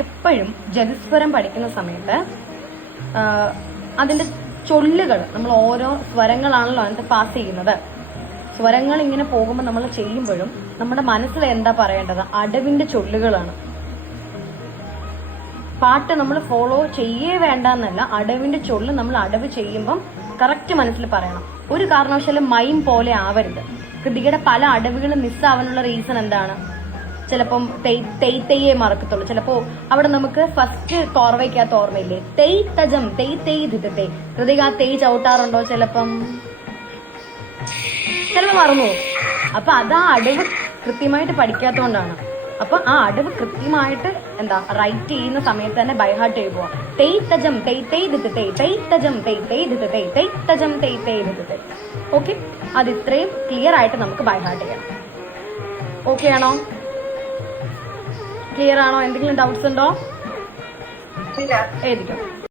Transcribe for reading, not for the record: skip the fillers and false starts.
എപ്പോഴും ജതിസ്വരം പഠിക്കുന്ന സമയത്ത് അതിന്റെ ചൊല്ലുകൾ നമ്മൾ ഓരോ സ്വരങ്ങളാണല്ലോ അതിനകത്ത് പാസ് ചെയ്യുന്നത്. സ്വരങ്ങൾ ഇങ്ങനെ പോകുമ്പോൾ നമ്മൾ ചെയ്യുമ്പോഴും നമ്മുടെ മനസ്സിൽ എന്താ പറയേണ്ടത്? അടവിന്റെ ചൊല്ലുകളാണ്. പാട്ട് നമ്മൾ ഫോളോ ചെയ്യേ വേണ്ടെന്നല്ല, അടവിന്റെ ചൊല്ല് നമ്മൾ അടവ് ചെയ്യുമ്പം കറക്റ്റ് മനസ്സിൽ പറയണം. ഒരു കാരണവശാലും മൈം പോലെ ആവരുത്. കൃതികയുടെ പല അടവുകളും മിസ്സാവാനുള്ള റീസൺ എന്താണ്? ചിലപ്പം തെയ്യെ മറക്കത്തുള്ളൂ. ചിലപ്പോ അവിടെ നമുക്ക് ഫസ്റ്റ് തോർവയ്ക്കകത്ത് ഓർമ്മയില്ലേ, തെയ് തജം തെയ് ദിതത്തെ, കൃതിക തെയ് ചവിട്ടാറുണ്ടോ? ചിലപ്പം മറന്നു. അപ്പൊ അത് ആ അടവ് കൃത്യമായിട്ട് പഠിക്കാത്തതുകൊണ്ടാണ്. അപ്പൊ ആ അടവ് കൃത്യമായിട്ട് റൈറ്റ് ചെയ്യുന്ന സമയത്ത് തന്നെ ബൈഹാർട്ട് ചെയ്തു പോവാ. തെയ് തജം തെയ് ദിതത്തെ, തെയ് തജം തെയ് ദിതത്തെ, തെയ് തജം തെയ് ദിതത്തെ. ഓക്കെ, അത് ഇത്രയും ക്ലിയർ ആയിട്ട് നമുക്ക് ബൈഹാർട്ട് ചെയ്യാം. ഓക്കെ ആണോ? ക്ലിയർ ആണോ? എന്തെങ്കിലും ഡൗട്ട്സ് ഉണ്ടോ? എഴുതിക്കോ.